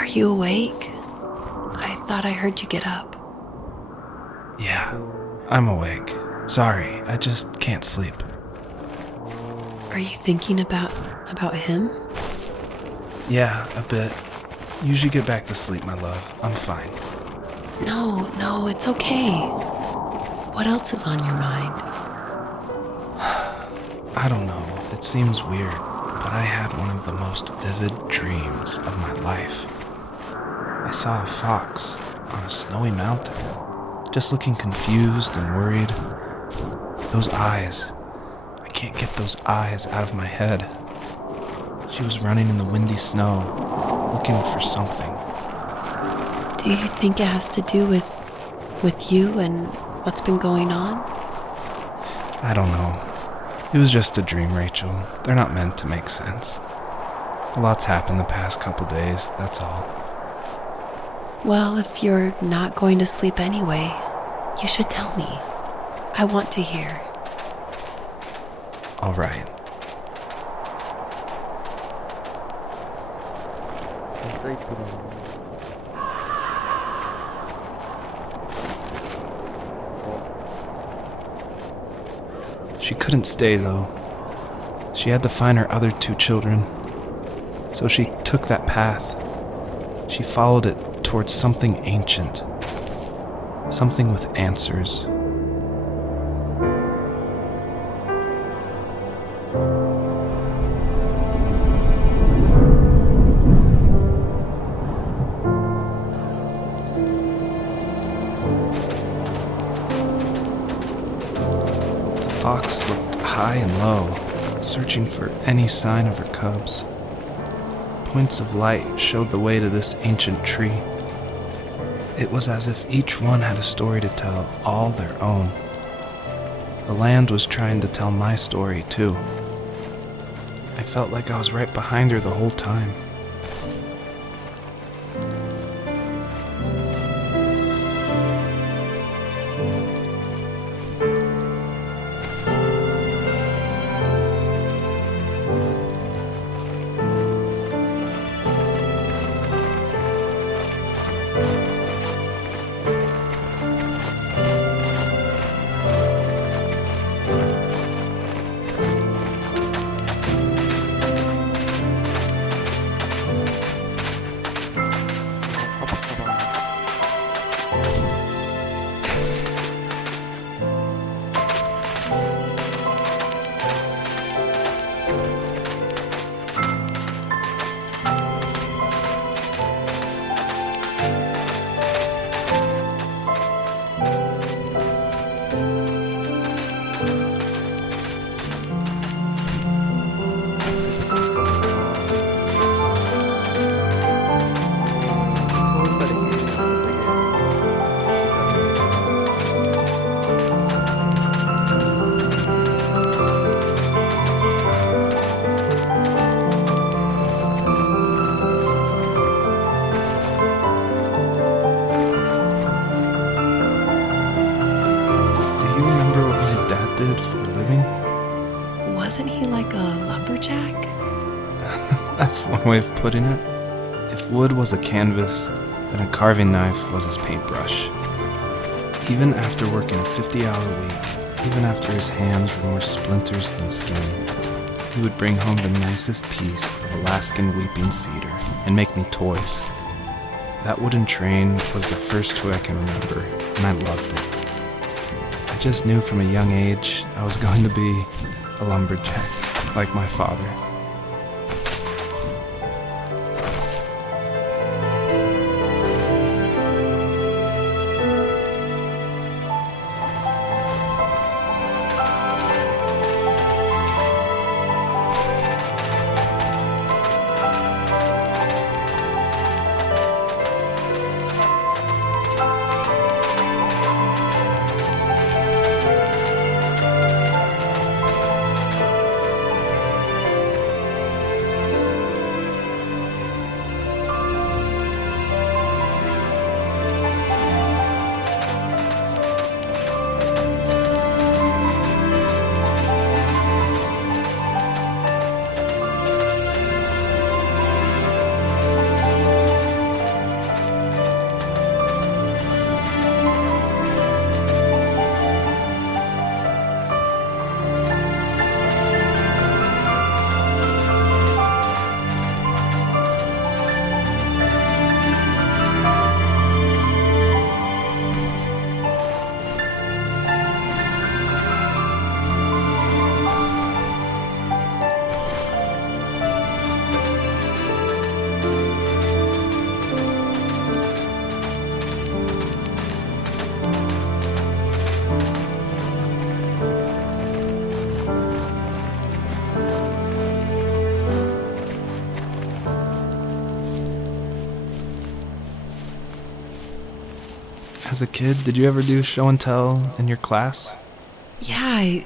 Are you awake? I thought I heard you get up. Yeah, I'm awake. Sorry, I just can't sleep. Are you thinking about him? Yeah, a bit. Usually get back to sleep, my love. I'm fine. No, it's okay. What else is on your mind? I don't know. It seems weird, but I had one of the most vivid dreams of my life. I saw a fox on a snowy mountain, just looking confused and worried. Those eyes. I can't get those eyes out of my head. She was running in the windy snow, looking for something. Do you think it has to do with you and what's been going on? I don't know. It was just a dream, Rachel. They're not meant to make sense. A lot's happened the past couple days, that's all. Well, if you're not going to sleep anyway, you should tell me. I want to hear. All right. She couldn't stay, though. She had to find her other 2 children. So she took that path. She followed it towards something ancient. Something with answers. The fox looked high and low, searching for any sign of her cubs. Points of light showed the way to this ancient tree. It was as if each one had a story to tell, all their own. The land was trying to tell my story, too. I felt like I was right behind her the whole time. Did for a living? Wasn't he like a lumberjack? That's one way of putting it. If wood was a canvas, then a carving knife was his paintbrush. Even after working a 50-hour week, even after his hands were more splinters than skin, he would bring home the nicest piece of Alaskan weeping cedar and make me toys. That wooden train was the first toy I can remember, and I loved it. I just knew from a young age I was going to be a lumberjack, like my father. As a kid, did you ever do show and tell in your class? Yeah,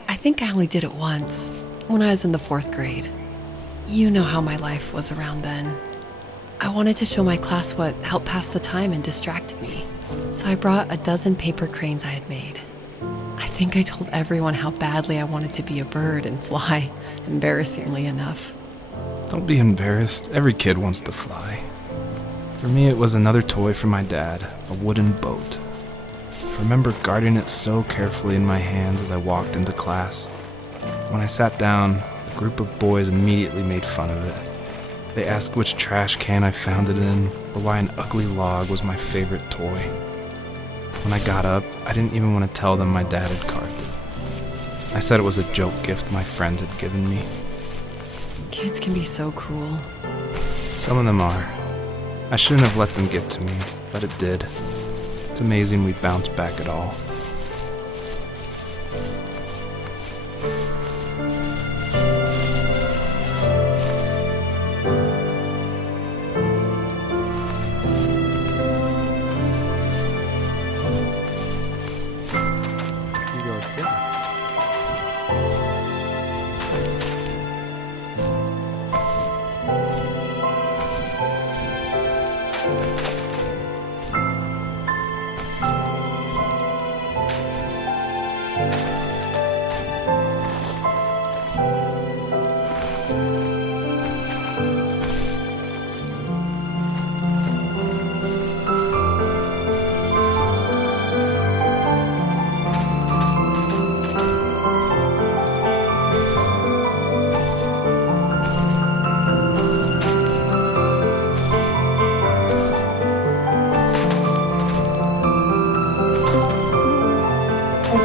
I think I only did it once, when I was in the 4th grade. You know how my life was around then. I wanted to show my class what helped pass the time and distracted me, so I brought a dozen paper cranes I had made. I think I told everyone how badly I wanted to be a bird and fly, embarrassingly enough. Don't be embarrassed. Every kid wants to fly. For me, it was another toy from my dad, a wooden boat. I remember guarding it so carefully in my hands as I walked into class. When I sat down, a group of boys immediately made fun of it. They asked which trash can I found it in, or why an ugly log was my favorite toy. When I got up, I didn't even want to tell them my dad had carved it. I said it was a joke gift my friends had given me. Kids can be so cruel. Some of them are. I shouldn't have let them get to me, but it did. It's amazing we bounced back at all. 이게 어때?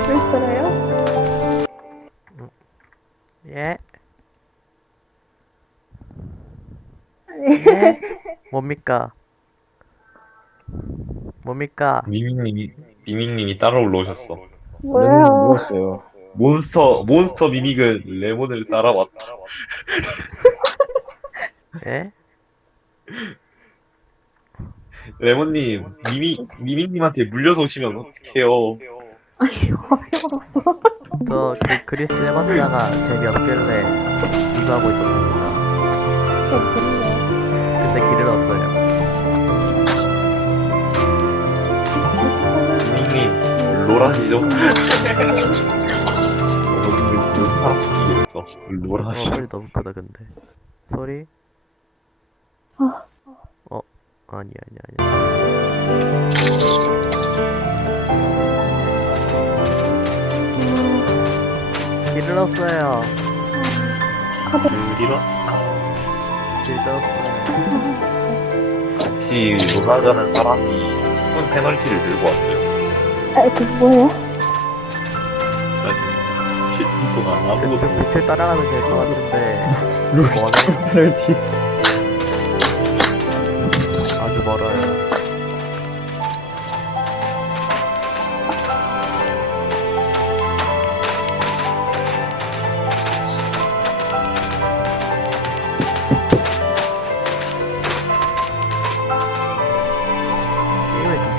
쓸쓸해요? 예? 아니, 예? 뭡니까? 뭡니까? 미밍님이 따라 올라오셨어. 뭐예요? 누웠어요. 몬스터 미믹은 레몬을 따라왔다. 예? 레몬님, 미믹님한테 물려서 오시면 어떡해요. 아니, 어이없어. 저 그 그리스 해봤다가 재미없길래 이거 하고 있었습니다. 근데 길을 얻었어요. 미믹님, 롤하시죠? 그 사람 죽이겠어. 롤하시죠. 소리 너무 크다 근데. 소리? 아니야. 길을 얻었어요. 이런 길을 얻었어요. 같이 롤하자는 사람이 10분 페널티를 들고 왔어요. 그 뭐예요? 그래서 10분 동안 아무것도 못 빛을 따라가면 될 것 같은데 롤 페널티. 아주 멀어요.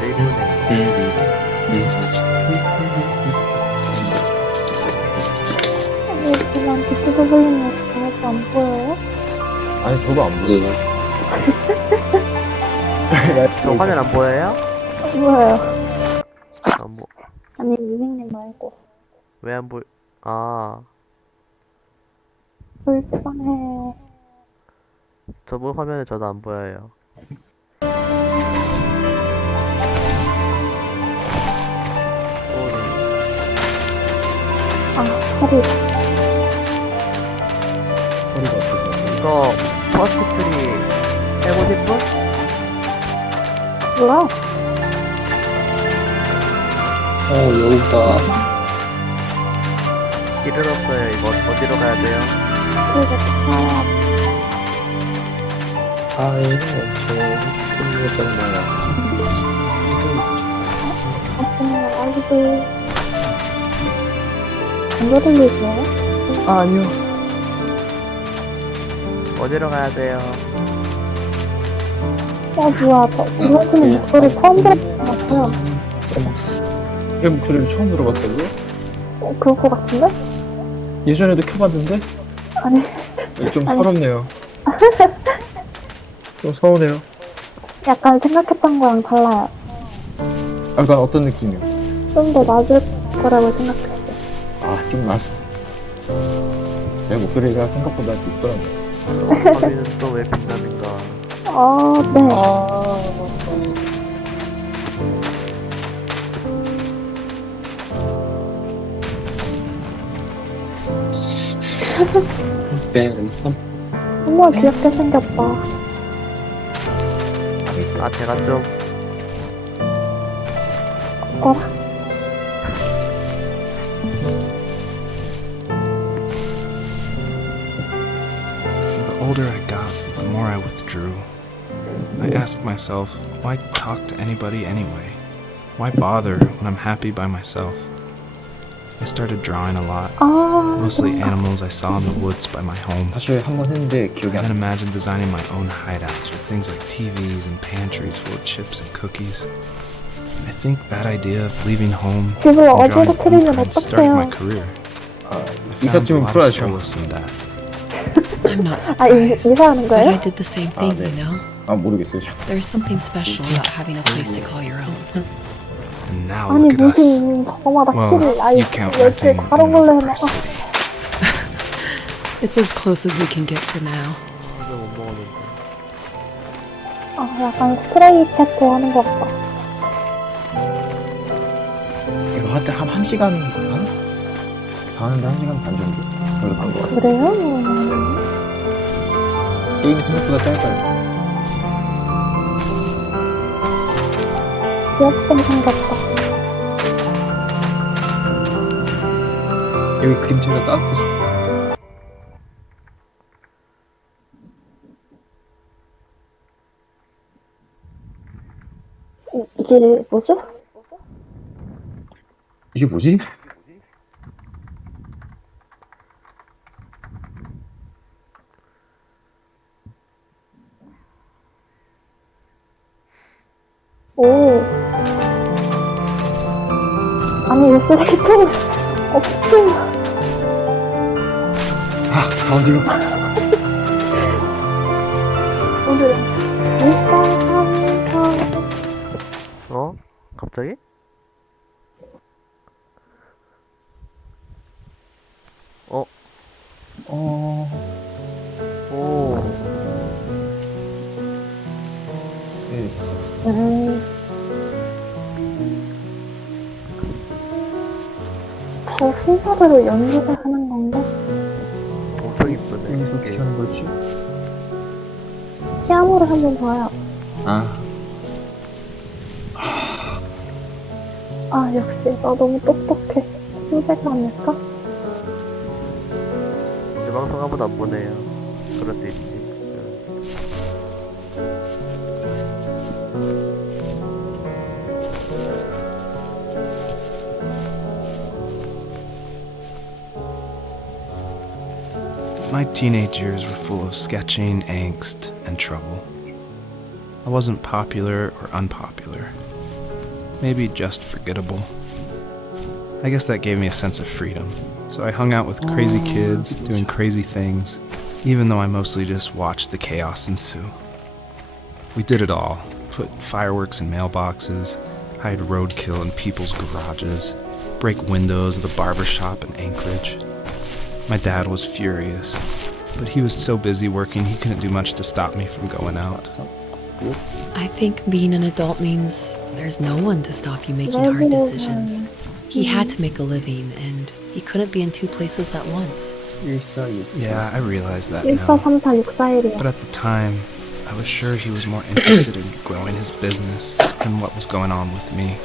게임을 진짜 일부네. 아니, 그냥 비트도 걸리면 아무것도 안 보여요? 아니 저도 안 보여요. 저 화면 안 보여요? 뭐예요? 안 보. 아니, 미생님 말고. 왜 안 보여? 아, 불쌍해. 저번 화면에 저도 안 보여요. 아, 허리. 소리가 없어서. 이거 퍼스트 트리 해보실 분? 뭐야? 여기가 길을 얻었어요. 이거 어디로 가야 돼요? 그리고 사야 아이는 저 손이잖아요. 아프면 아이들. 안 들리세요? 아 아니요. 어디로 가야 돼요? 뭐야, 저, 이렇게 목소리 처음 들었던 것 같아요. 내 목소리를 처음 들어봤다고요? 그럴 것 같은데? 예전에도 켜봤는데? 아니, 좀 아니. 서럽네요. 좀 서운해요. 약간 생각했던 거랑 달라요. 약간 어떤 느낌이요? 좀 더 낮을 거라고 생각했어요. 좀 나았어. 내 목소리가 생각보다 뒷거라네. 허리는 또 왜 빛나는가. 네. 뱀 정말 귀엽게 생겼다. 알겠어요. 아, 제가 좀 어라? The older I got, the more I withdrew. I asked myself, why talk to anybody anyway? Why bother when I'm happy by myself? I started drawing a lot, mostly animals I saw in the woods by my home. 사실 한 번 했는데 기억이 I 안 then 나. imagined designing my own hideouts with things like TVs and pantries full of chips and cookies. I think that idea of leaving home 집을 and 어디로 drawing 틀리면 blueprints started my 어떡해요? career. I found a 이삿짐은 lot of 풀어야죠. solace in that. I'm not 이사하는 surprised, but I 거예요? did the same thing, 네. you know? 모르겠어요. 저. There's something special about having a place to call your own. And now 아니, look at us. 무슨 저거마다 Well, 키를 아예 you count 이렇게 renting in 다른 an 걸로 해놔. overpriced city. It's as close as we can get for now. 이거 못 먹었는데. 약간 스트레이 캣도 하는 것 같다. 이거 할 때 한 1시간 반? 다 하는데 1시간 반 정도? 그래도 간것 같아요. 그래요? 게임이 생각보다 짧아요. 귀엽게 생겼다. 여기 그림체가 따뜻해서 좋다. 이게 뭐죠? 이게 뭐지? 오. 아니, 왜 쓰레기통을 없음. 가운데로. 오늘 일단 어? 갑자기? 오. 네. 저 순서대로 연습을 하는 건가? 엄청 이쁘네. 여기서 어떻게 하는 거지? 피아노를 한번 봐요. 역시 나 너무 똑똑해. 후배가 아닐까? 제 방송 아무도 안 보네요. 그럴 수 있지. My teenage years were full of sketching, angst, and trouble. I wasn't popular or unpopular. Maybe just forgettable. I guess that gave me a sense of freedom. So I hung out with crazy kids, doing crazy things, even though I mostly just watched the chaos ensue. We did it all. Put fireworks in mailboxes, hide roadkill in people's garages, break windows of the barber shop in Anchorage. My dad was furious, but he was so busy working he couldn't do much to stop me from going out. I think being an adult means there's no one to stop you making hard decisions. He had to make a living, and he couldn't be in two places at once. 1464. Yeah, I realize that now. 143441이에요. But at the time, I was sure he was more interested in growing his business than what was going on with me.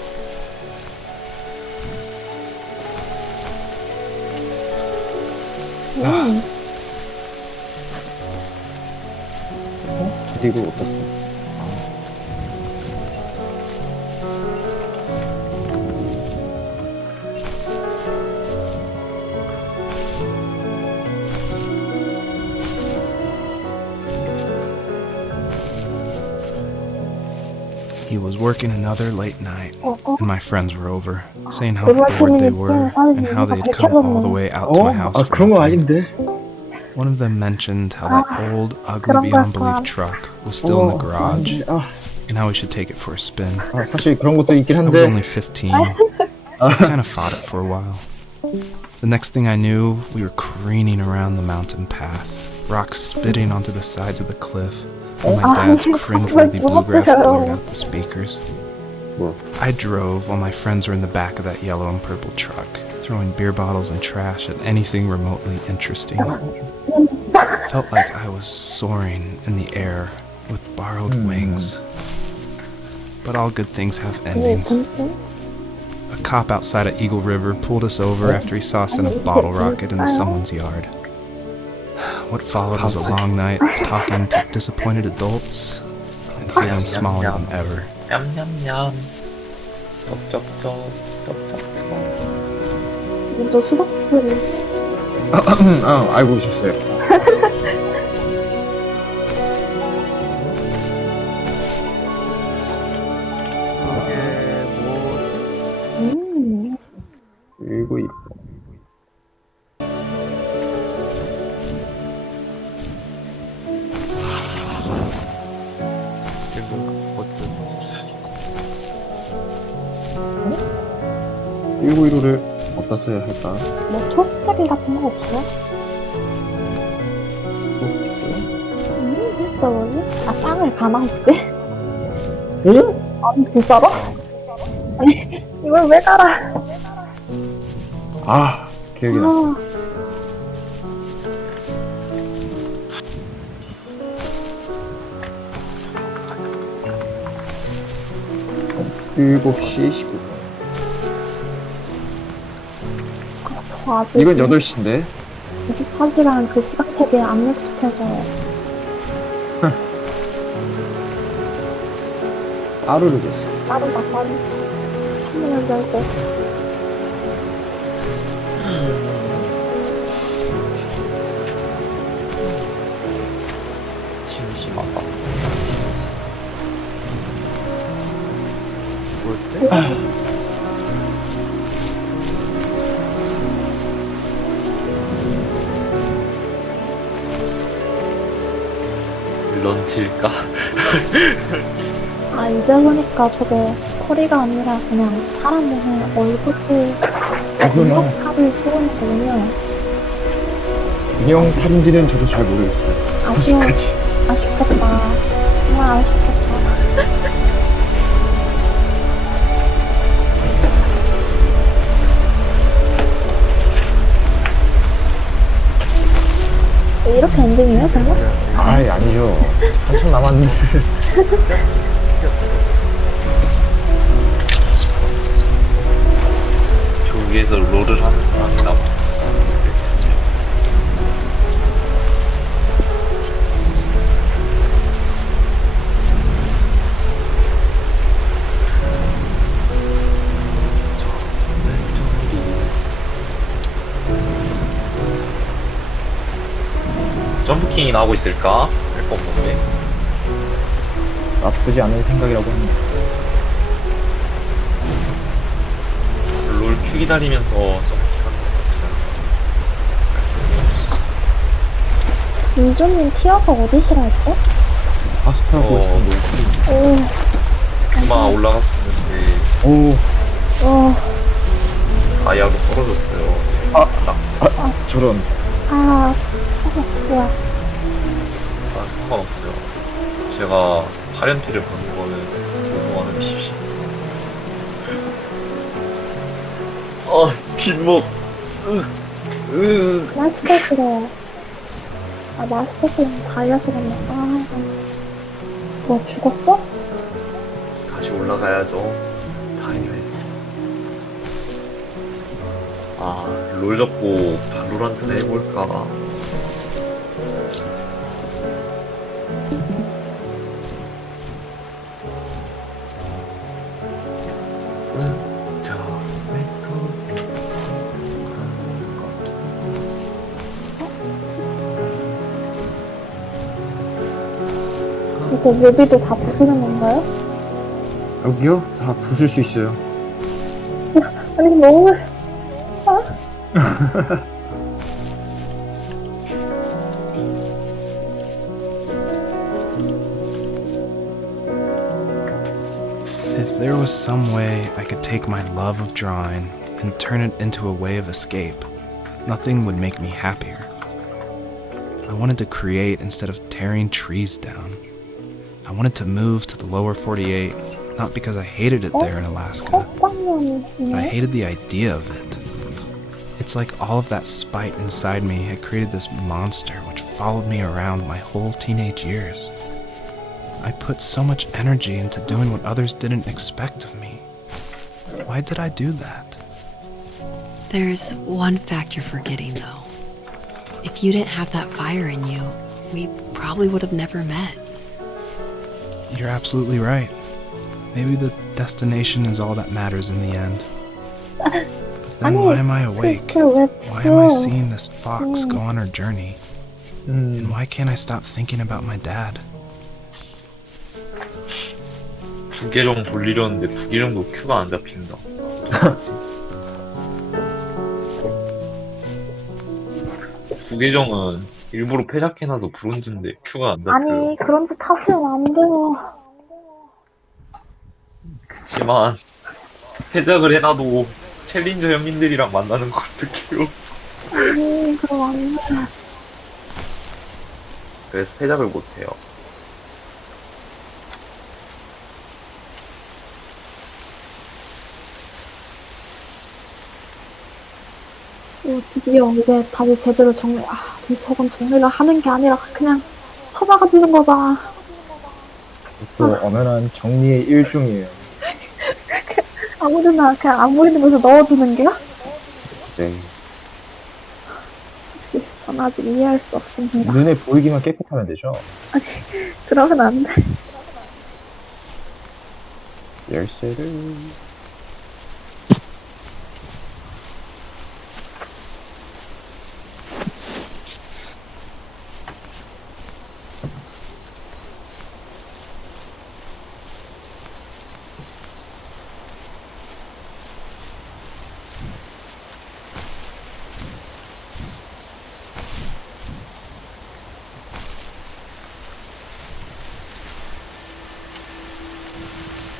그리고 어떻어? He was working another late night, 어? and my friends were over, saying how bored they were and how they had come all the way out to my house 아 for 그런 거 nothing. 아닌데. One of them mentioned how that old, ugly 그런 beyond 거였구나. belief truck was still in the garage, 아닌데. and how we should take it for a spin. 사실 그런 것도 있긴 I was 한데. only 15, so I kind of fought it for a while. The next thing I knew, we were careening around the mountain path, rocks spitting onto the sides of the cliff, while my dad's cringeworthy bluegrass blared out the speakers. I drove while my friends were in the back of that yellow and purple truck, throwing beer bottles and trash at anything remotely interesting. Felt like I was soaring in the air with borrowed wings. But all good things have endings. A cop outside of Eagle River pulled us over after he saw us in a bottle rocket into someone's yard. What followed was a long night of talking to disappointed adults and feeling smaller than ever. 냠냠냠. 쩝쩝쩝. 쩝쩝쩝. 먼저 수도꼭지를 알고 있었어요. 이게 뭐 그리고 이거. 지금 어떤 1915를 어디다 써야 할까? 뭐 토스트기 같은 거 없어요? 포스트요? 했어 원래? 아 빵을 가나 혹시? 응? 아니 진짜로? 아니 이걸 왜 갈아? 아 기억이 나. 아, 7시 19분. 저 아직 이건 8시인데. 24시간 그 시각체계에 압력시켜서 하루를 줬어. 빠르다 빠르 창문을 열고 심심하다. 런칠까? 아 이제 보니까 저게 허리가 아니라 그냥 사람 몸에 얼굴을 그러나 탑을 쓰는 거군요. 인형 탈인지는 저도 잘 모르겠어요. 아직까지. 아쉽겠다. 정말 아쉽겠다. 이렇게 엔딩이에요, 정말? 아이 아니죠. 한참 남았는데. 저기에서 롤을 하는 사람이 남아. 점프킹이 나오고 있을까? 할 거 없는데. 나쁘지 않은 생각이라고 합니다. 롤 큐 기다리면서 점프킹 하는 거 나쁘지 않아. 민조님 티어가 어디시라 했죠? 파스타하고 싶은 거. 오, 금방 올라갔었는데 오, 다이아로 떨어졌어요. 저런. 뭐야. 상관없어요. 제가 파련티를 받는 거는 보고하는 십시. 뒷목. 마스터스래. 아, 마스터스는 다이아시겠네. 뭐 죽었어? 다시 올라가야죠. 다이아에서. 롤 접고 발로란트나 해볼까. 자, 이제 뮤비도 다 부수는 건가요? 여기요? 다 부술 수 있어요. 아니, 너무. If there was some way I could take my love of drawing and turn it into a way of escape, nothing would make me happier. I wanted to create instead of tearing trees down. I wanted to move to the lower 48, not because I hated it there in Alaska, but I 짱년이네. hated the idea of it. It's like all of that spite inside me had created this monster which followed me around my whole teenage years. I put so much energy into doing what others didn't expect of me. Why did I do that? There's one fact you're forgetting, though. If you didn't have that fire in you, we probably would have never met. You're absolutely right. Maybe the destination is all that matters in the end. But then why am I awake? Why am I seeing this fox go on her journey? And why can't I stop thinking about my dad? 부계정 돌리려는데 부계정도 큐가 안 잡힌다. 부계정은 일부러 폐작해놔서 브론즈인데 큐가 안 잡혀요. 아니, 그런 짓 하시면 안 돼요. 그치만 폐작을 해놔도 챌린저 현민들이랑 만나는 걸 어떡해요. 아니, 그럼 안 돼. 그래서 폐작을 못해요. 오, 드디어 이제 다시 제대로 근데 저건 정리를 하는 게 아니라 그냥 처박아주는 거다. 또 엄연한 정리의 일종이에요. 아무데나 그냥 안 보이는 곳에 넣어두는 게요? 네. 전 아직 이해할 수 없습니다. 눈에 보이기만 깨끗하면 되죠. 그러면 안 돼. 열쇠를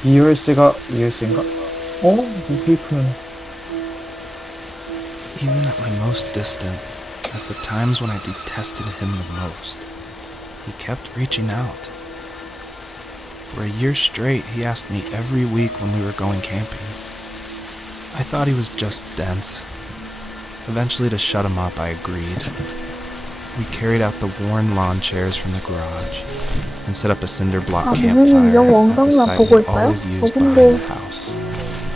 이 열쇠인가? 이 테이프는 Even at my most distant, at the times when I detested him the most, he kept reaching out. For a year straight, he asked me every week when we were going camping. I thought he was just dense. Eventually, to shut him up, I agreed. We carried out the worn lawn chairs from the garage and set up a cinder block campfire 영어 at the 엉덩이만 site 보고 we 있어요? always used 저분도 behind the house.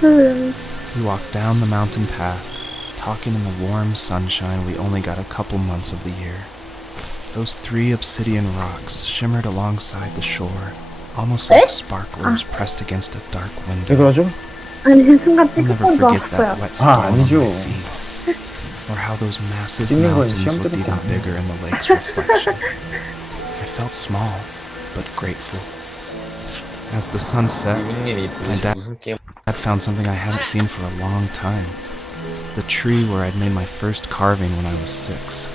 음, We walked down the mountain path, talking in the warm sunshine we only got a couple months of the year. Those 3 obsidian rocks shimmered alongside the shore, almost like sparklers pressed against a dark 왜 window. 그러죠? 아니 순간 I'll never 찍혔던 줄 forget 알았어요. that wet stone on 아니죠. my feet, or how those massive 찍는 건 mountains 시험 looked 때부터 even 안 해. bigger in the lake's reflection. I felt small, but grateful. As the sun set, 이분님이 my dad 무슨 게임 had found something I hadn't seen for a long time. The tree where I'd made my first carving when I was 6.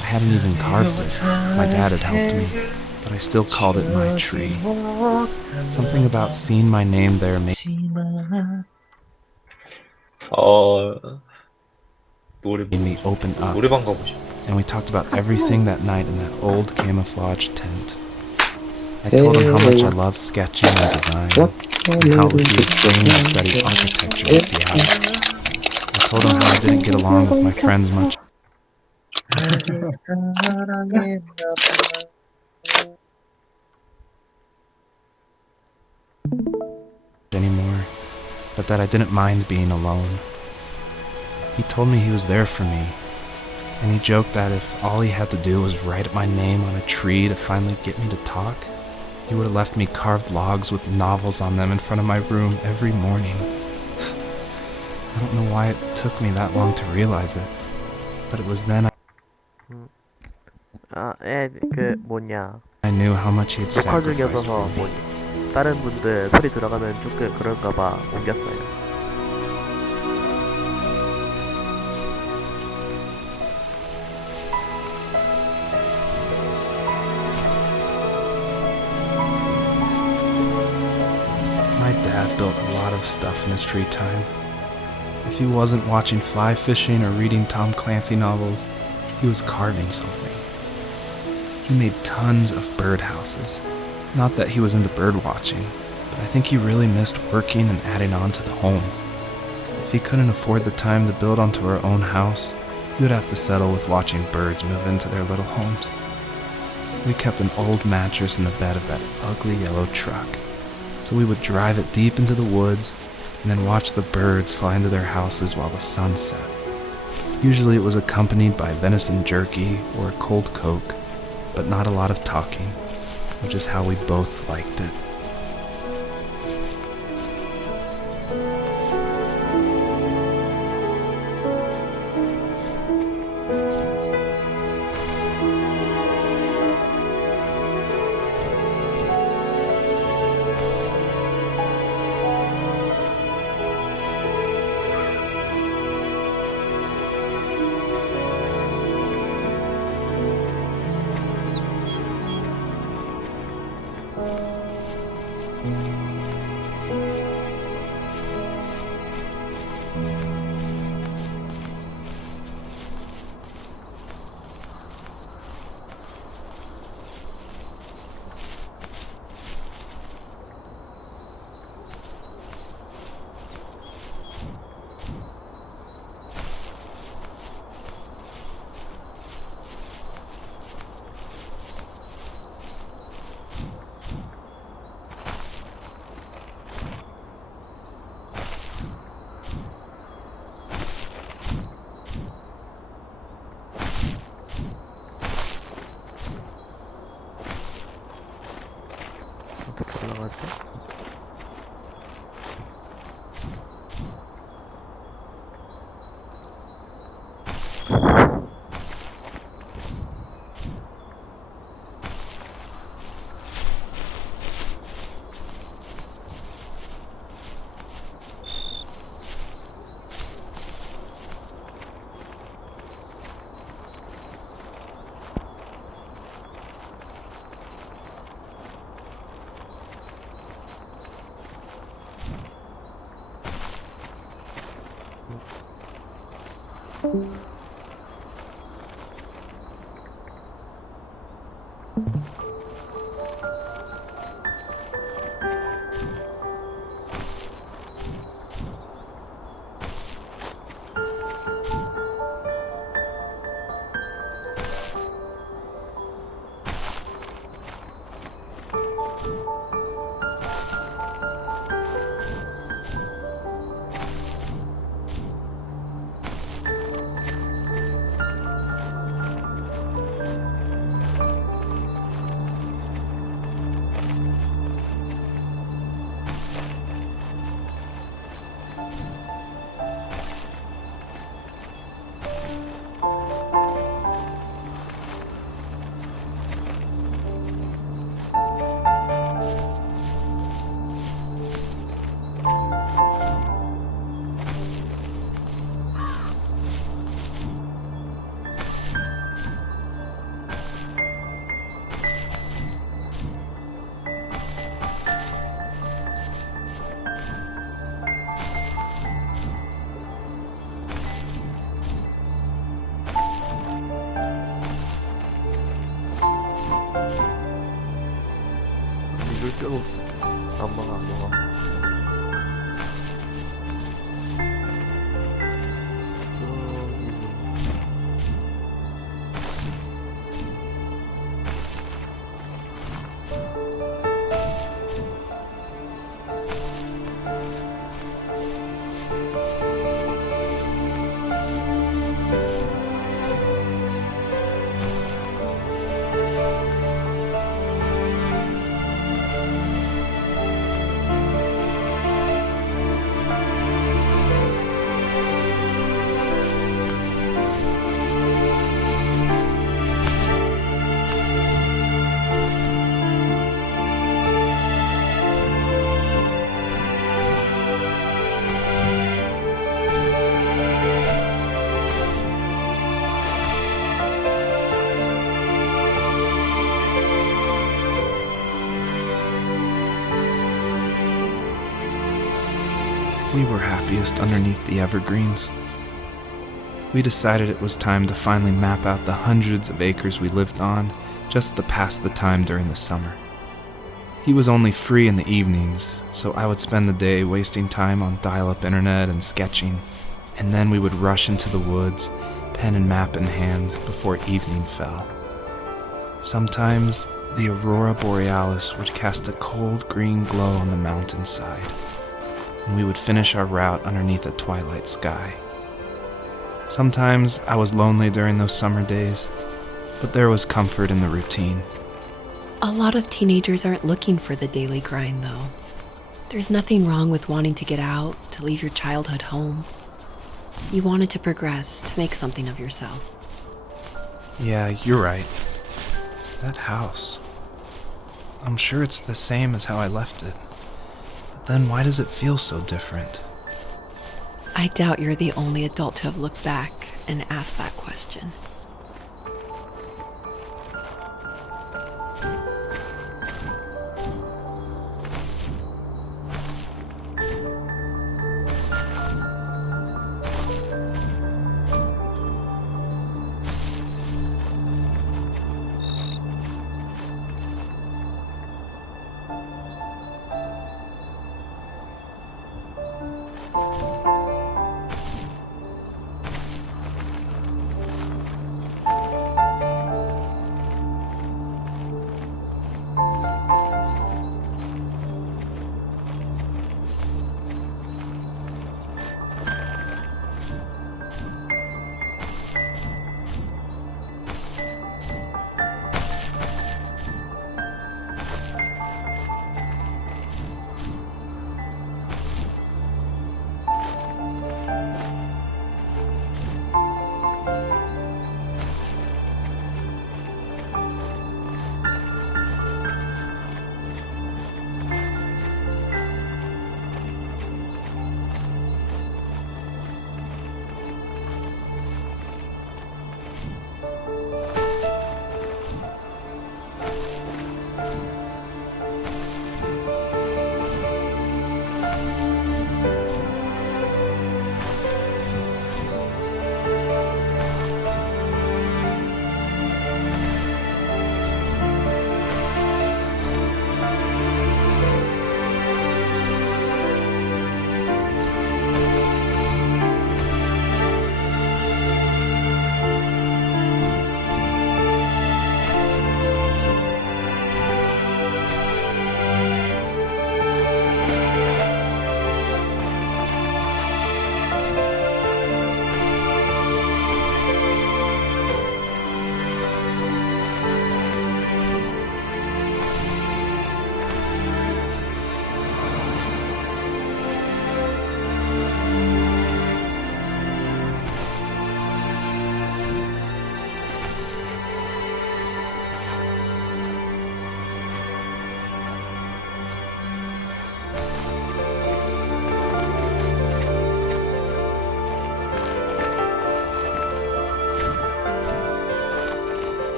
I hadn't even carved it. My dad had helped me, but I still called it my tree. Something about seeing my name there made me open up, 노래방 가고 싶어. and we talked about everything that night in that old camouflage tent. I told him how much I loved sketching and design, and how it would be a dream to study architecture in Seattle. I told him how I didn't get along with my friends much anymore, but that I didn't mind being alone. He told me he was there for me, and he joked that if all he had to do was write my name on a tree to finally get me to talk, he would have left me carved logs with novels on them in front of my room every morning. I don't know why it took me that long to realize it, but it was then I 뭐냐 knew how much he had 녹화 sacrificed 중이어서 for me. 다른 분들 소리 들어가면 조금 그럴까봐 옮겼어요. My dad built a lot of stuff in his free time. If he wasn't watching fly fishing or reading Tom Clancy novels, he was carving something. He made tons of birdhouses. Not that he was into bird watching, but I think he really missed working and adding on to the home. If he couldn't afford the time to build onto our own house, he would have to settle with watching birds move into their little homes. We kept an old mattress in the bed of that ugly yellow truck, so we would drive it deep into the woods and then watch the birds fly into their houses while the sun set. Usually it was accompanied by venison jerky or a cold Coke, but not a lot of talking, which is how we both liked it. 어떻게 올라가지? 이걸 껴고 안 먹어. We were happiest underneath the evergreens. We decided it was time to finally map out the hundreds of acres we lived on just to pass the time during the summer. He was only free in the evenings, so I would spend the day wasting time on dial-up internet and sketching, and then we would rush into the woods, pen and map in hand, before evening fell. Sometimes, the aurora borealis would cast a cold green glow on the mountainside, and we would finish our route underneath a twilight sky. Sometimes I was lonely during those summer days, but there was comfort in the routine. A lot of teenagers aren't looking for the daily grind, though. There's nothing wrong with wanting to get out, to leave your childhood home. You wanted to progress, to make something of yourself. Yeah, you're right. That house. I'm sure it's the same as how I left it. But then why does it feel so different? I doubt you're the only adult to have looked back and asked that question.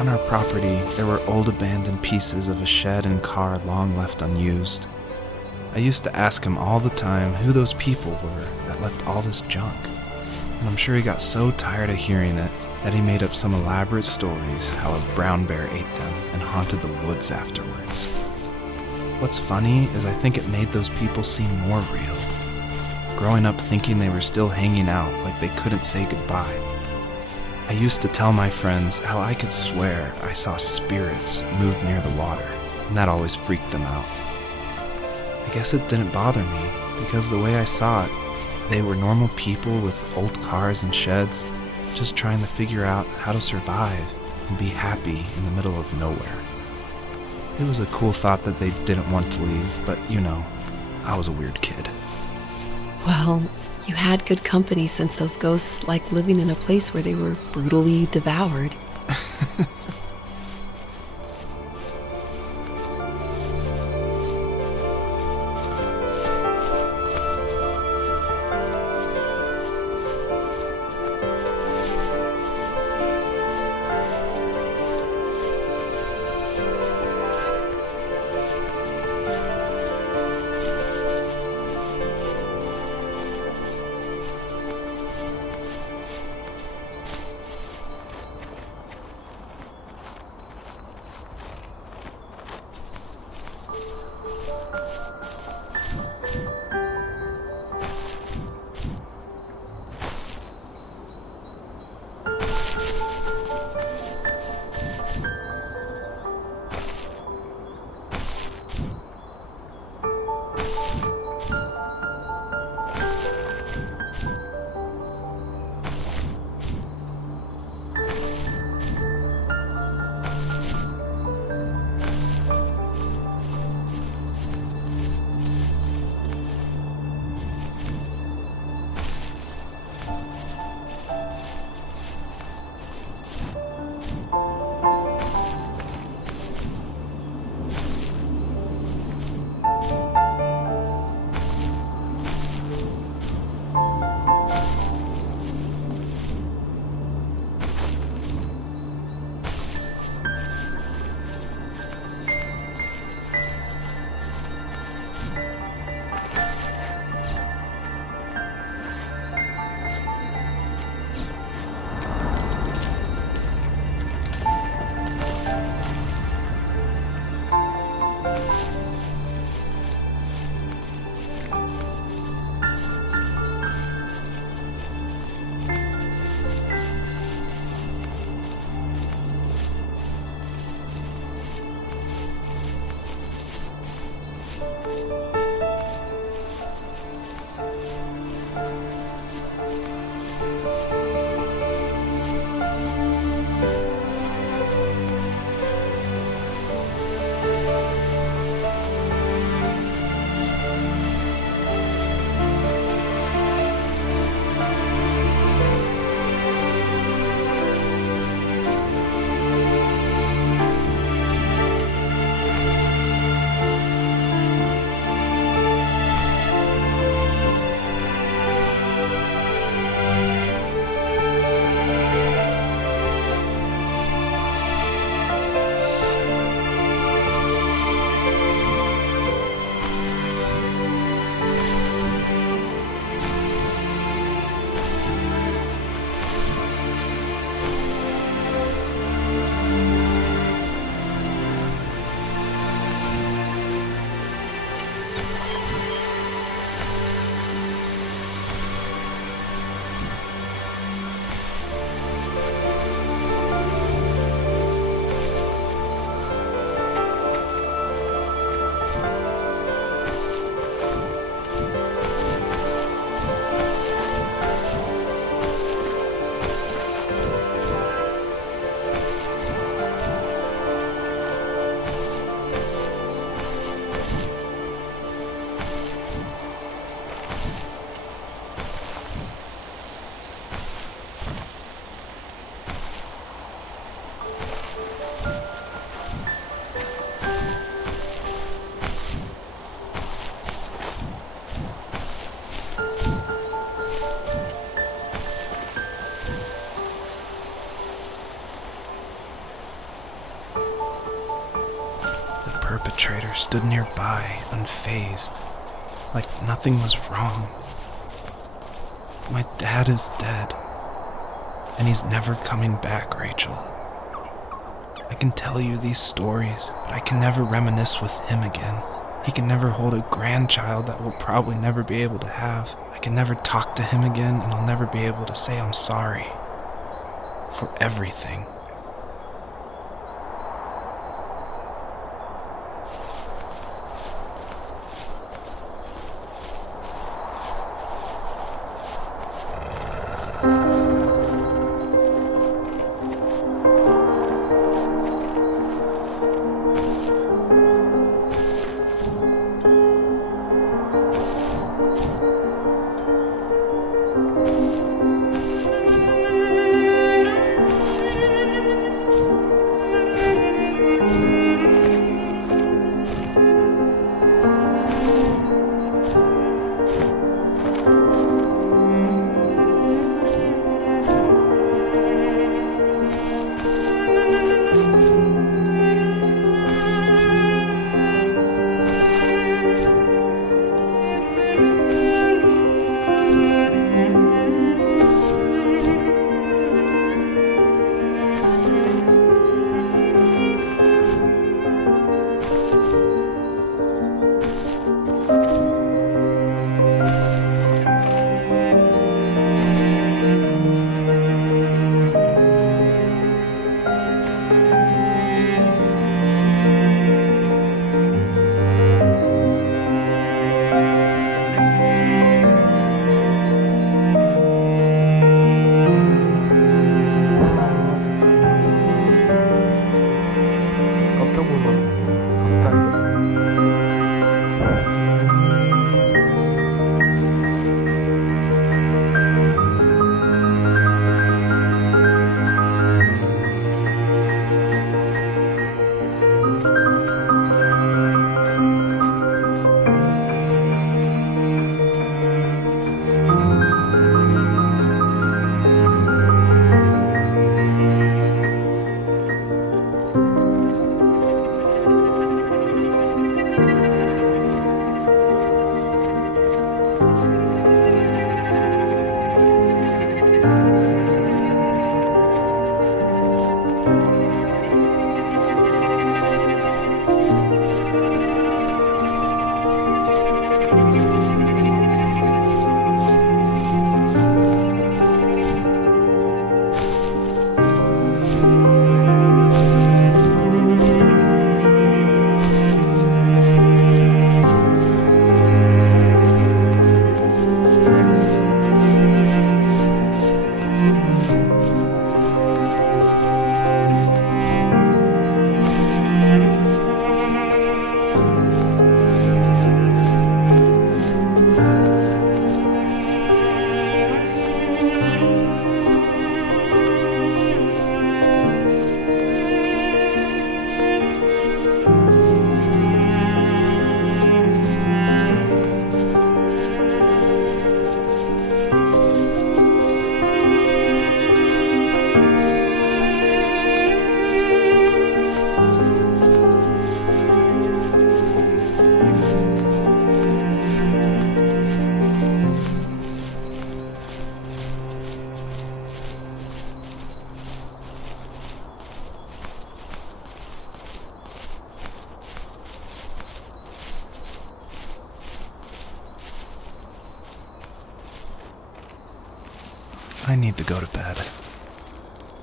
On our property, there were old abandoned pieces of a shed and car long left unused. I used to ask him all the time who those people were that left all this junk. And I'm sure he got so tired of hearing it that he made up some elaborate stories how a brown bear ate them and haunted the woods afterwards. What's funny is I think it made those people seem more real. Growing up thinking they were still hanging out like they couldn't say goodbye. I used to tell my friends how I could swear I saw spirits move near the water, and that always freaked them out. I guess it didn't bother me, because the way I saw it, they were normal people with old cars and sheds, just trying to figure out how to survive and be happy in the middle of nowhere. It was a cool thought that they didn't want to leave, but you know, I was a weird kid. Well, you had good company since those ghosts liked living in a place where they were brutally devoured. stood nearby, unfazed, like nothing was wrong. My dad is dead, and he's never coming back, Rachel. I can tell you these stories, but I can never reminisce with him again. He can never hold a grandchild that we'll probably never be able to have. I can never talk to him again, and I'll never be able to say I'm sorry for everything. 깜짝 놀랐네. 갑자기. I need to go to bed.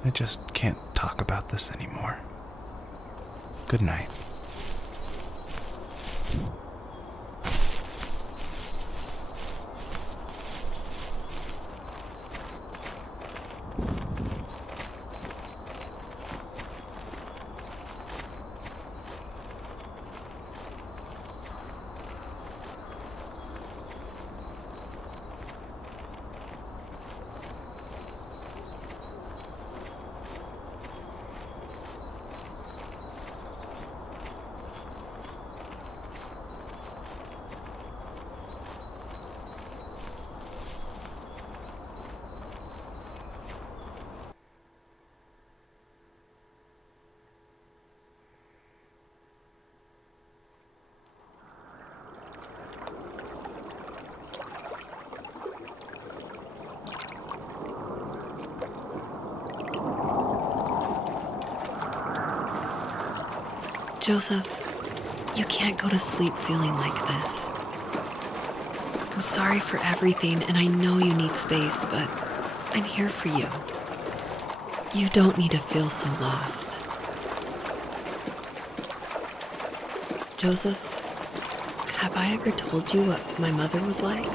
I just can't talk about this anymore. Good night. Joseph, you can't go to sleep feeling like this. I'm sorry for everything, and I know you need space, but I'm here for you. You don't need to feel so lost. Joseph, have I ever told you what my mother was like?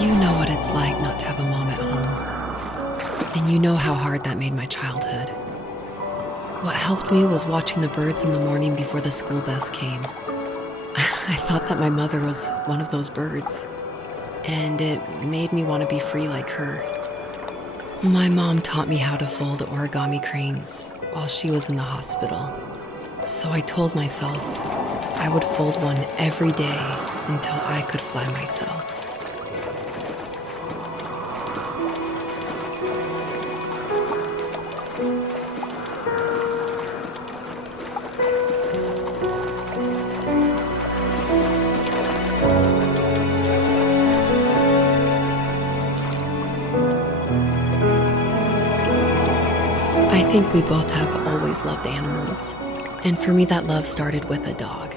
You know what it's like not to have a mom at home. And you know how hard that made my childhood. What helped me was watching the birds in the morning before the school bus came. I thought that my mother was one of those birds, and it made me want to be free like her. My mom taught me how to fold origami cranes while she was in the hospital. So I told myself I would fold one every day until I could fly myself. I think we both have always loved animals, and for me that love started with a dog.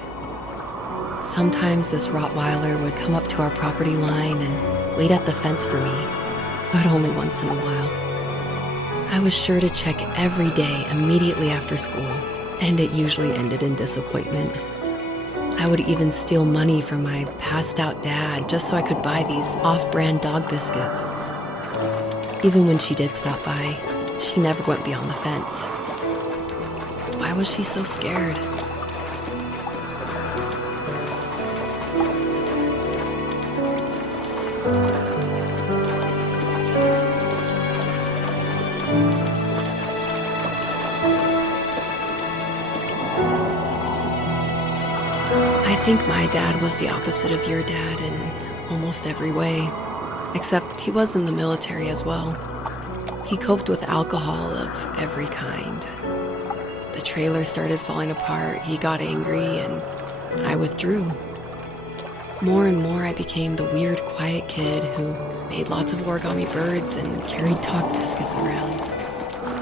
Sometimes this Rottweiler would come up to our property line and wait at the fence for me, but only once in a while. I was sure to check every day immediately after school, and it usually ended in disappointment. I would even steal money from my passed-out dad just so I could buy these off-brand dog biscuits. Even when she did stop by, she never went beyond the fence. Why was she so scared? I think my dad was the opposite of your dad in almost every way, except he was in the military as well. He coped with alcohol of every kind. The trailer started falling apart, he got angry, and I withdrew. More and more, I became the weird, quiet kid who made lots of origami birds and carried dog biscuits around.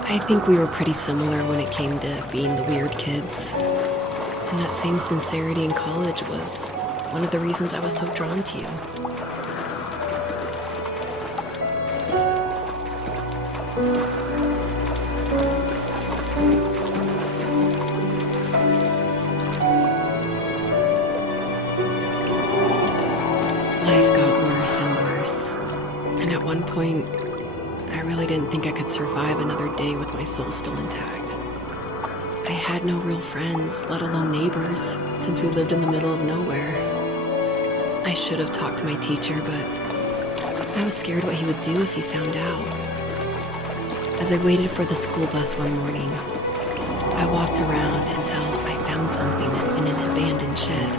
I think we were pretty similar when it came to being the weird kids. And that same sincerity in college was one of the reasons I was so drawn to you. Life got worse and worse, and at one point, I really didn't think I could survive another day with my soul still intact. I had no real friends, let alone neighbors, since we lived in the middle of nowhere. I should have talked to my teacher, but I was scared what he would do if he found out. As I waited for the school bus one morning, I walked around until I found something in an abandoned shed.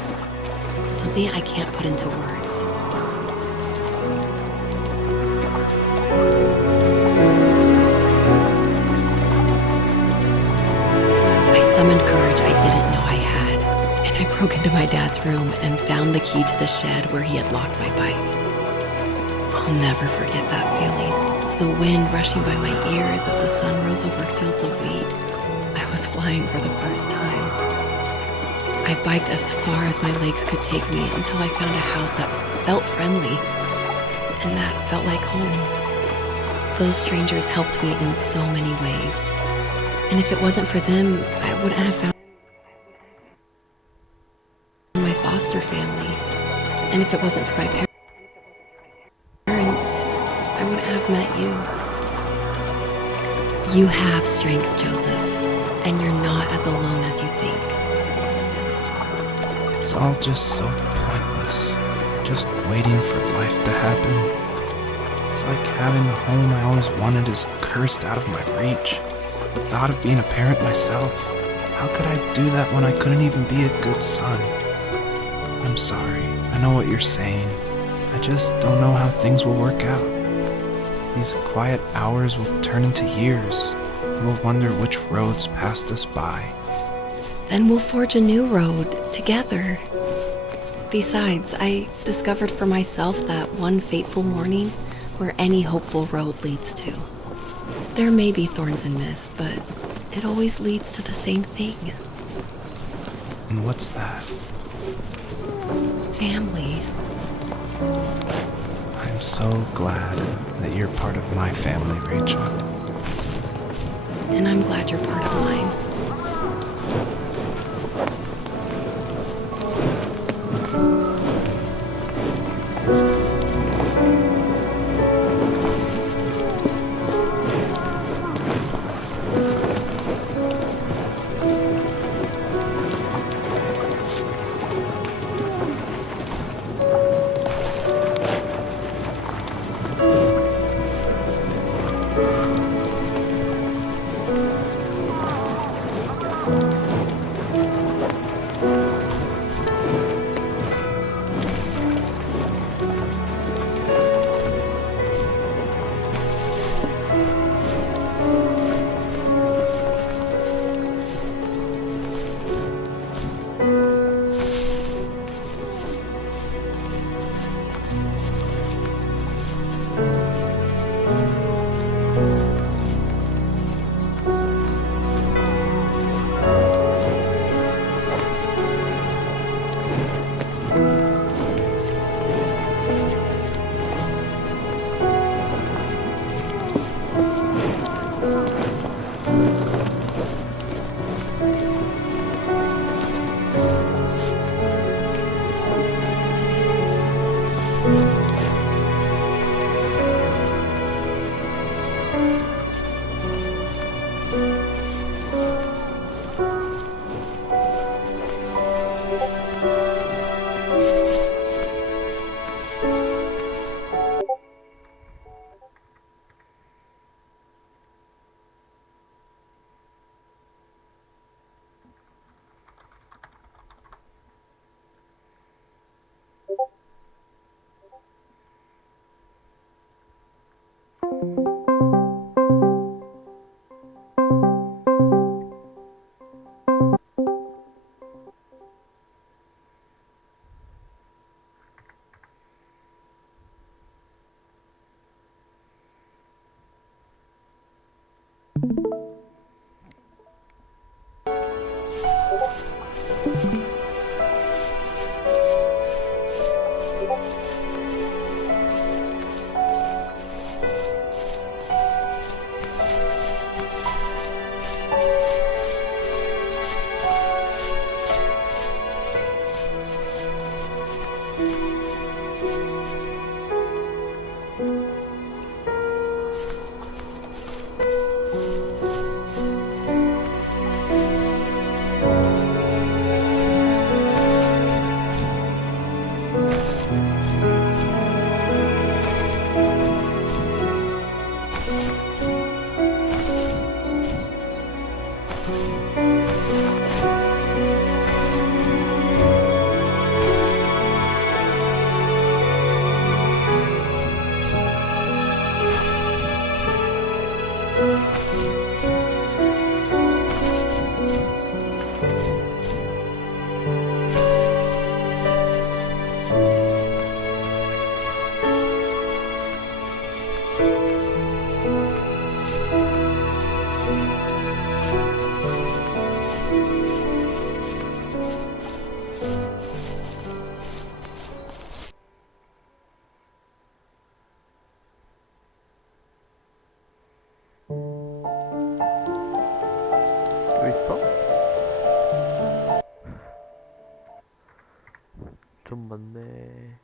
Something I can't put into words. summoned courage I didn't know I had, and I broke into my dad's room and found the key to the shed where he had locked my bike. I'll never forget that feeling, the wind rushing by my ears as the sun rose over fields of wheat. I was flying for the first time. I biked as far as my legs could take me until I found a house that felt friendly, and that felt like home. Those strangers helped me in so many ways, and if it wasn't for them, I wouldn't have found my foster family, and if it wasn't for my parents, I wouldn't have met you. You have strength, Joseph, and you're not as alone as you think. It's all just so pointless. Just waiting for life to happen. It's like having the home I always wanted is cursed out of my reach. The thought of being a parent myself. How could I do that when I couldn't even be a good son? I'm sorry. I know what you're saying. I just don't know how things will work out. These quiet hours will turn into years. We'll wonder which roads passed us by. Then we'll forge a new road together. Besides, I discovered for myself that one fateful morning where any hopeful road leads to. There may be thorns and mist, but it always leads to the same thing. And what's that? Family. I'm so glad that you're part of my family, Rachel. And I'm glad you're part of mine. 좀 많네.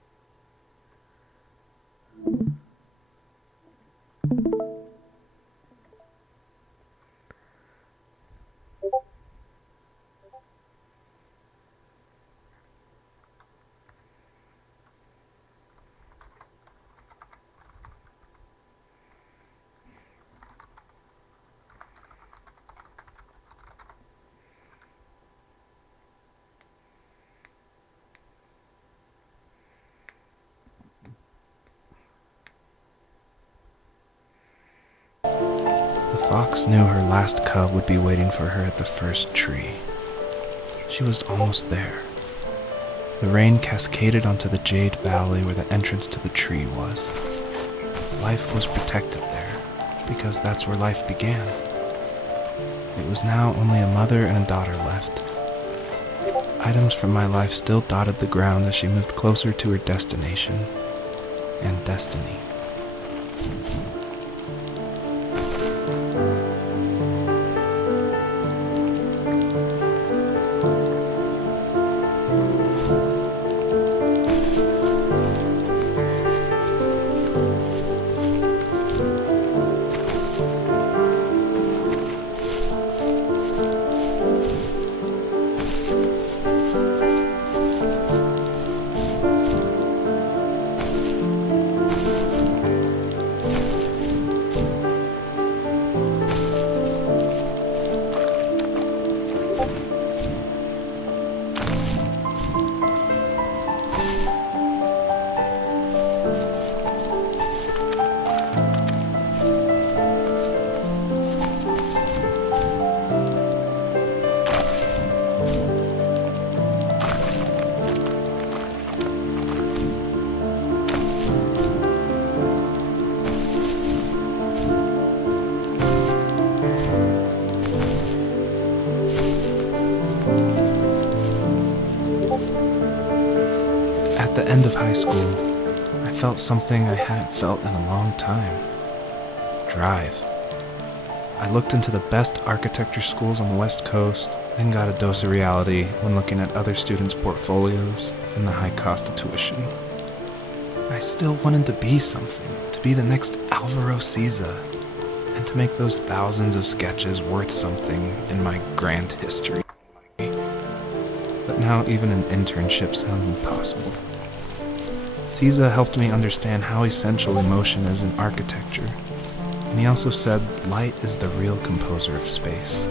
The fox knew her last cub would be waiting for her at the first tree. She was almost there. The rain cascaded onto the Jade Valley where the entrance to the tree was. Life was protected there, because that's where life began. It was now only a mother and a daughter left. Items from my life still dotted the ground as she moved closer to her destination and destiny. At the end of high school, I felt something I hadn't felt in a long time. Drive. I looked into the best architecture schools on the West Coast, then got a dose of reality when looking at other students' portfolios and the high cost of tuition. I still wanted to be something, to be the next Alvaro Siza, and to make those thousands of sketches worth something in my grand history. But now even an internship sounds impossible. Siza helped me understand how essential emotion is in architecture, and he also said light is the real composer of space.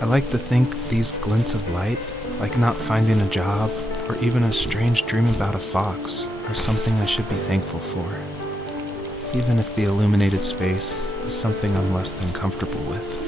I like to think these glints of light, like not finding a job or even a strange dream about a fox, are something I should be thankful for, even if the illuminated space is something I'm less than comfortable with.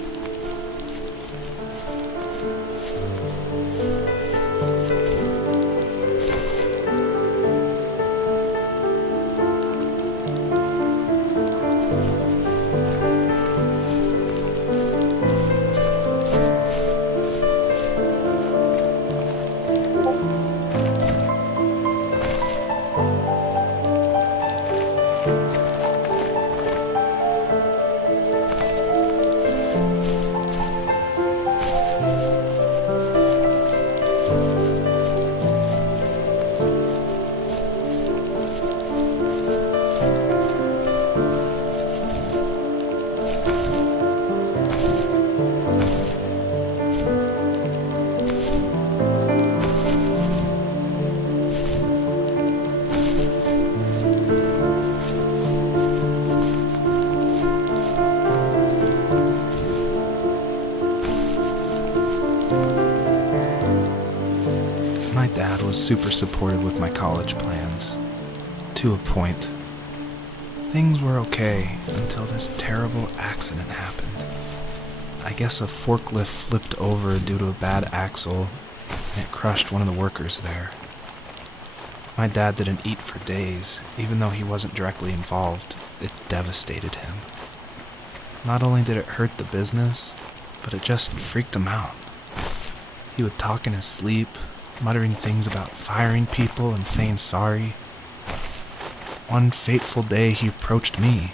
My dad was super supportive with my college plans, to a point. Things were okay until this terrible accident happened. I guess a forklift flipped over due to a bad axle, and it crushed one of the workers there. My dad didn't eat for days, even though he wasn't directly involved. It devastated him. Not only did it hurt the business, but it just freaked him out. He would talk in his sleep, muttering things about firing people and saying sorry. One fateful day he approached me,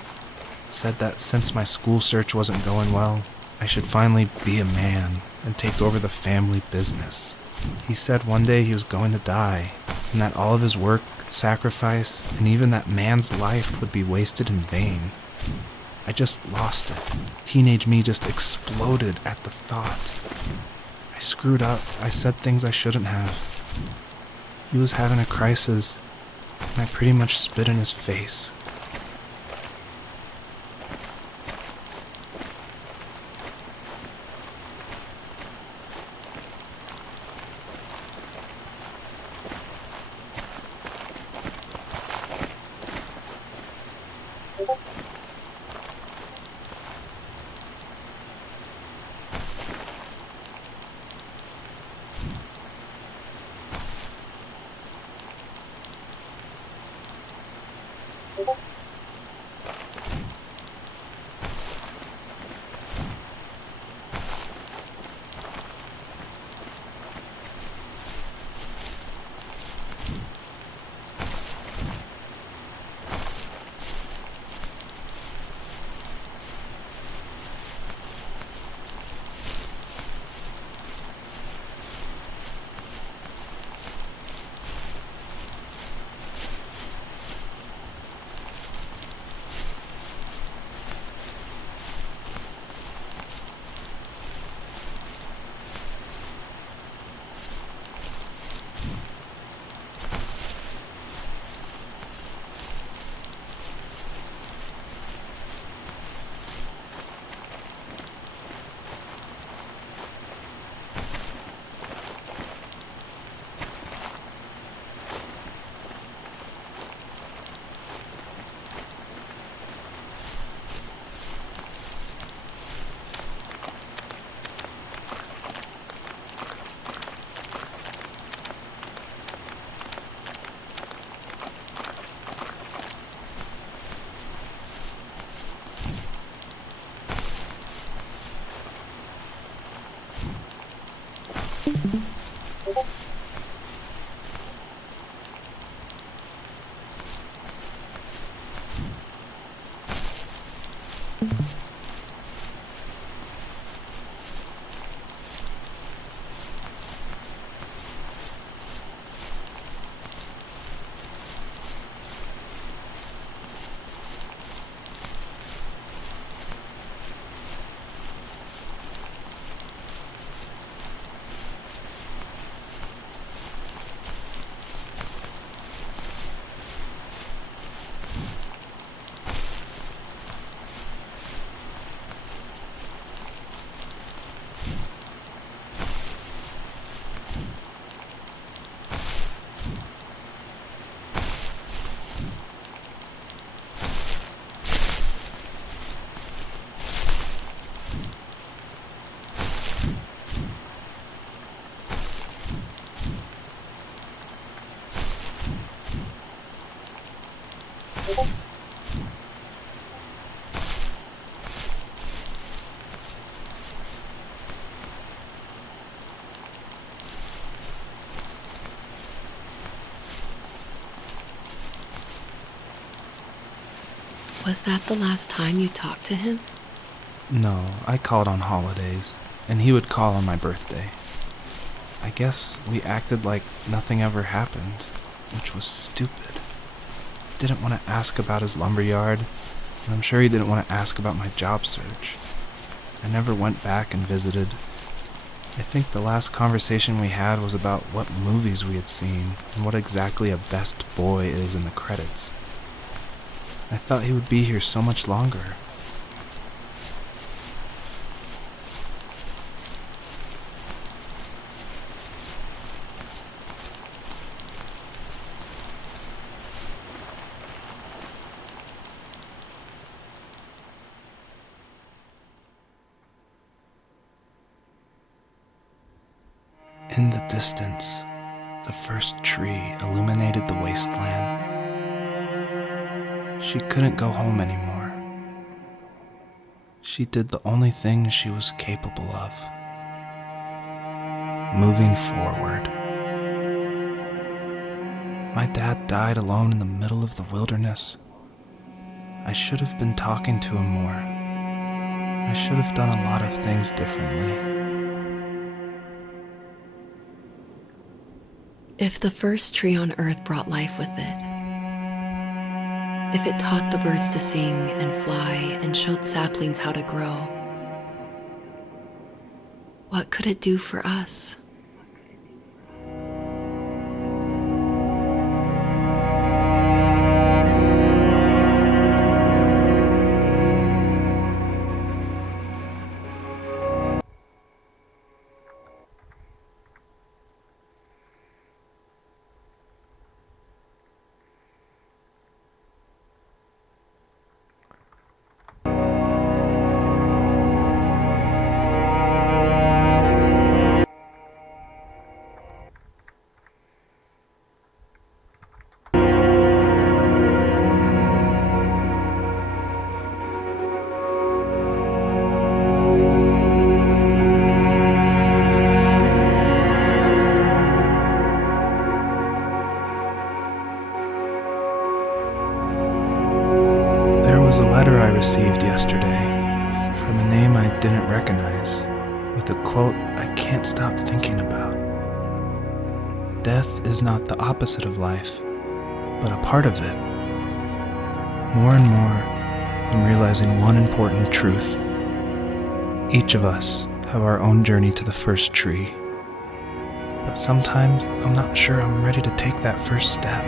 said that since my school search wasn't going well, I should finally be a man and take over the family business. He said one day he was going to die, and that all of his work, sacrifice, and even that man's life would be wasted in vain. I just lost it. Teenage me just exploded at the thought. I screwed up. I said things I shouldn't have. He was having a crisis, and I pretty much spit in his face. Was that the last time you talked to him? No, I called on holidays, and he would call on my birthday. I guess we acted like nothing ever happened, which was stupid. Didn't want to ask about his lumberyard, and I'm sure he didn't want to ask about my job search. I never went back and visited. I think the last conversation we had was about what movies we had seen and what exactly a best boy is in the credits. I thought he would be here so much longer. In the distance, the first tree illuminated the wasteland. She couldn't go home anymore. She did the only thing she was capable of. Moving forward. My dad died alone in the middle of the wilderness. I should have been talking to him more. I should have done a lot of things differently. If the first tree on earth brought life with it, if it taught the birds to sing and fly and showed saplings how to grow, what could it do for us? There was a letter I received yesterday from a name I didn't recognize, with a quote I can't stop thinking about. Death is not the opposite of life, but a part of it. More and more, I'm realizing one important truth. Each of us have our own journey to the first tree. But sometimes I'm not sure I'm ready to take that first step.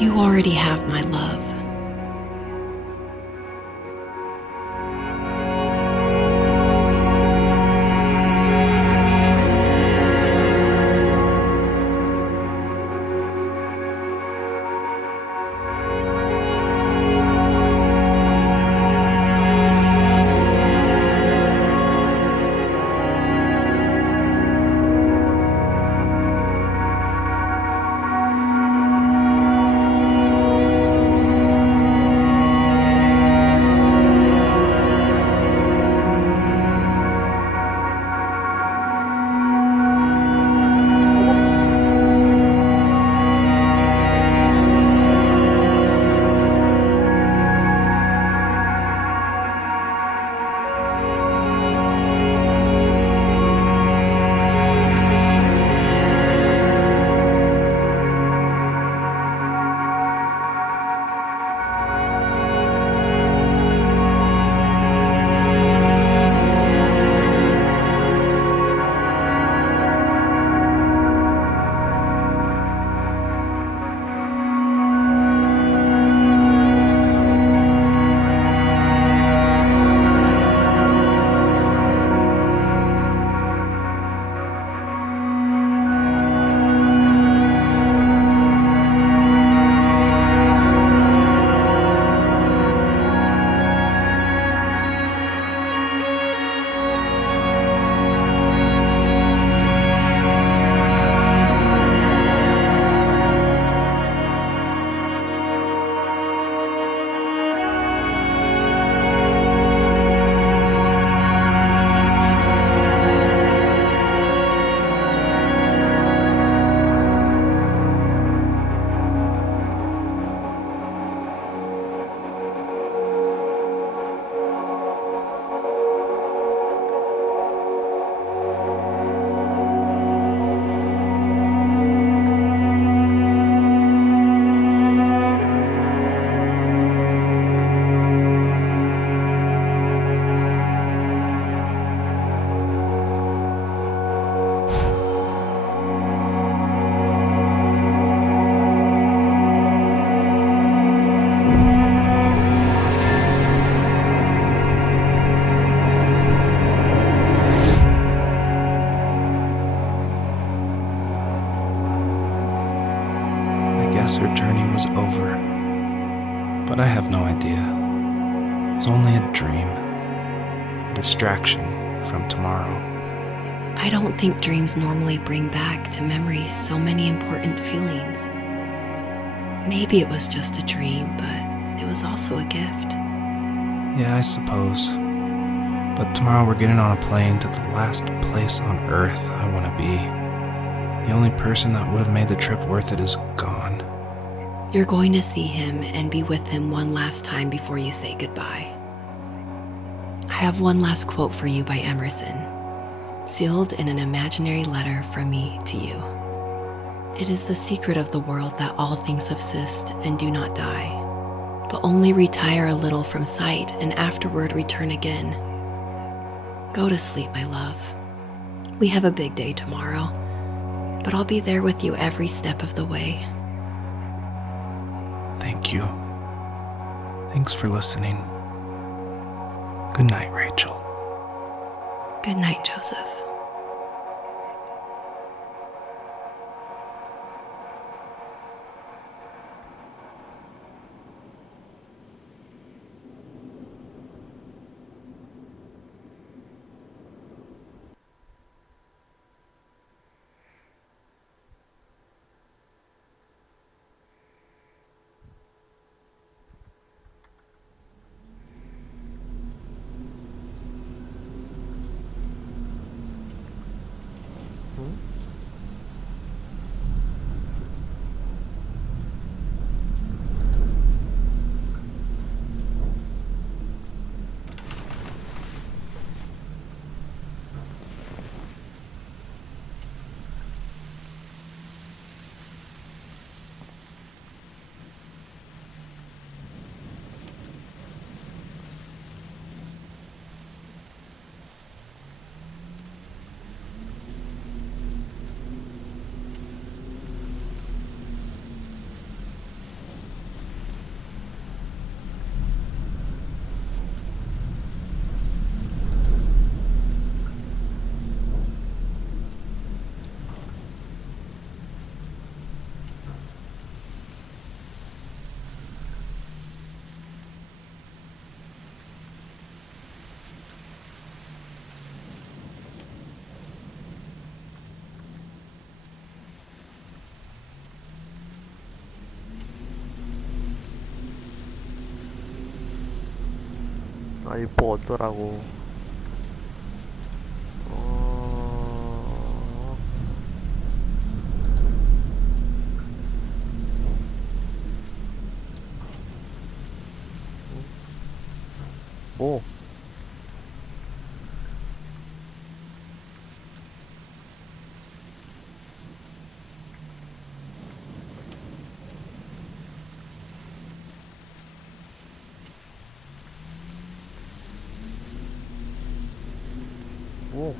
You already have my love. guess her journey was over. But I have no idea. It was only a dream, a distraction from tomorrow. I don't think dreams normally bring back to memory so many important feelings. Maybe it was just a dream, but it was also a gift. Yeah, I suppose. But tomorrow we're getting on a plane to the last place on Earth I want to be. The only person that would have made the trip worth it is gone. You're going to see him and be with him one last time before you say goodbye. I have one last quote for you by Emerson. sealed in an imaginary letter from me to you. It is the secret of the world that all things subsist and do not die, but only retire a little from sight and afterward return again. Go to sleep, my love. We have a big day tomorrow, but I'll be there with you every step of the way. Thank you. Thanks for listening. Good night, Rachel. Good night, Joseph. 아, 이뻐 어쩌라고. 오. 오.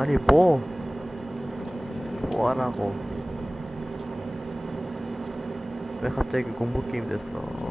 아니 뭐하라고. 왜 갑자기 공포 게임 됐어.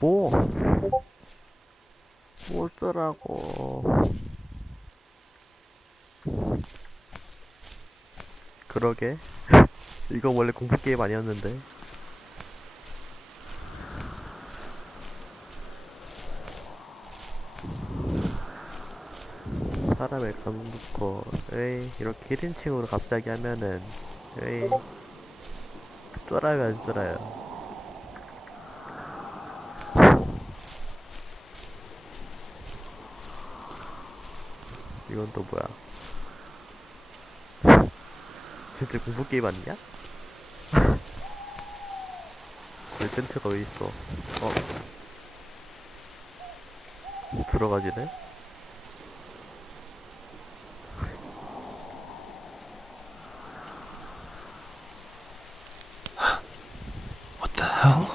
뭐 어쩌라고. 그러게. 이거 원래 공포 게임 아니었는데. 사람을 감놓고 에이 이렇게 1인칭으로 갑자기 하면은 에이 쫄아요 안 쫄아요. 이건 또 뭐야? 진짜 공포 게임 아니냐? 왜 텐트가 왜 있어? 들어가지네? What the hell?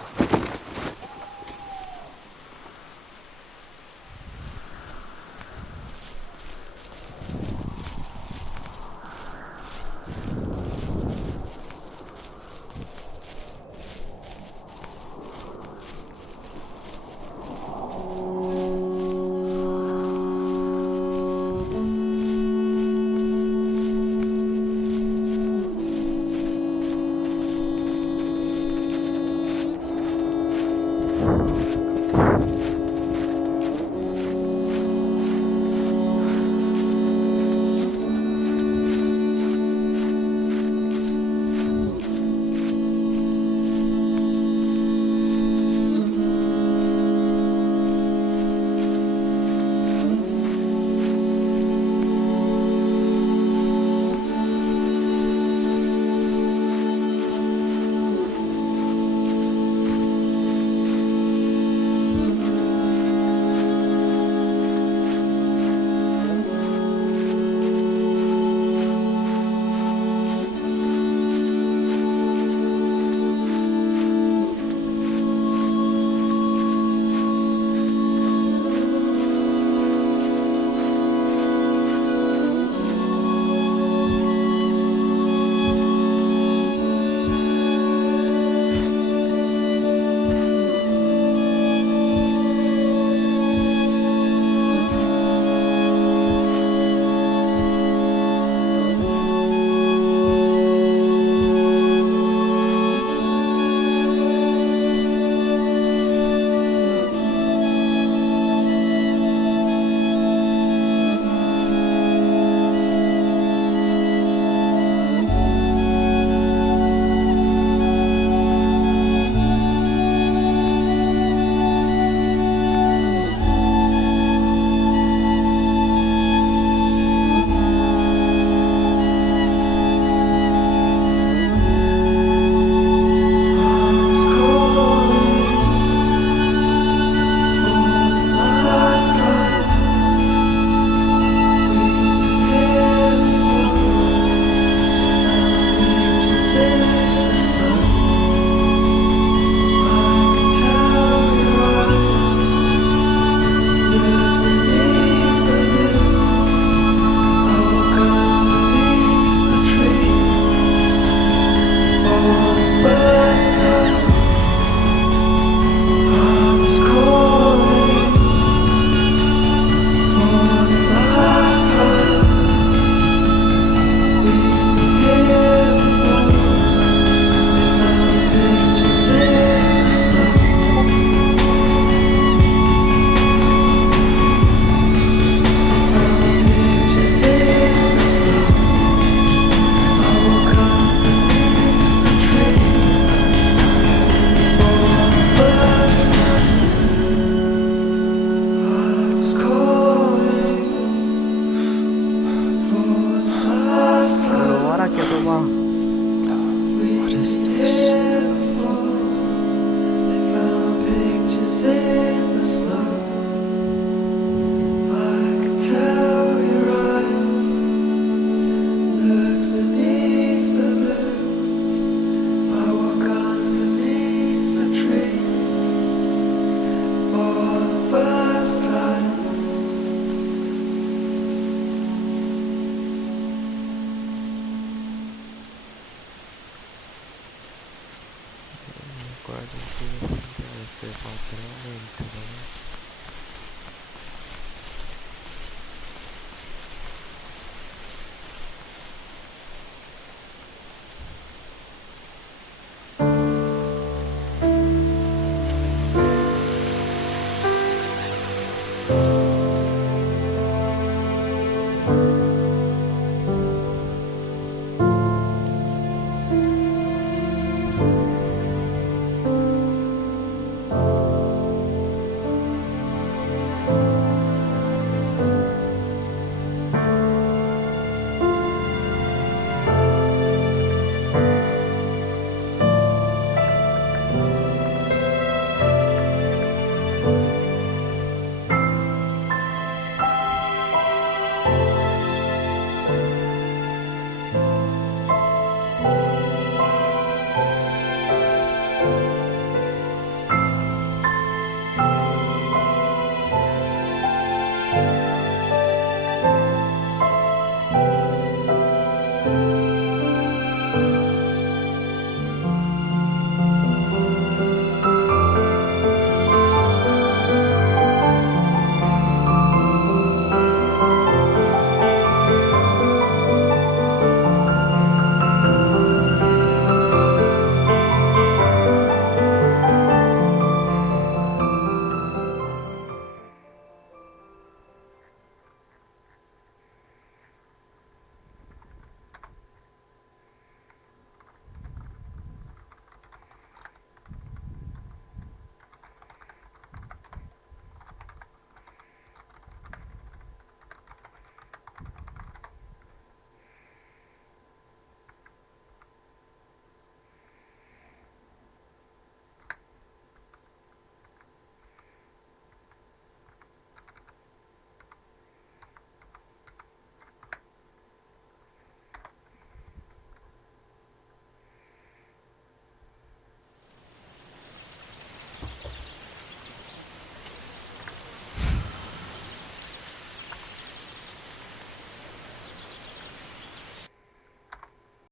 유튜브는